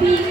happy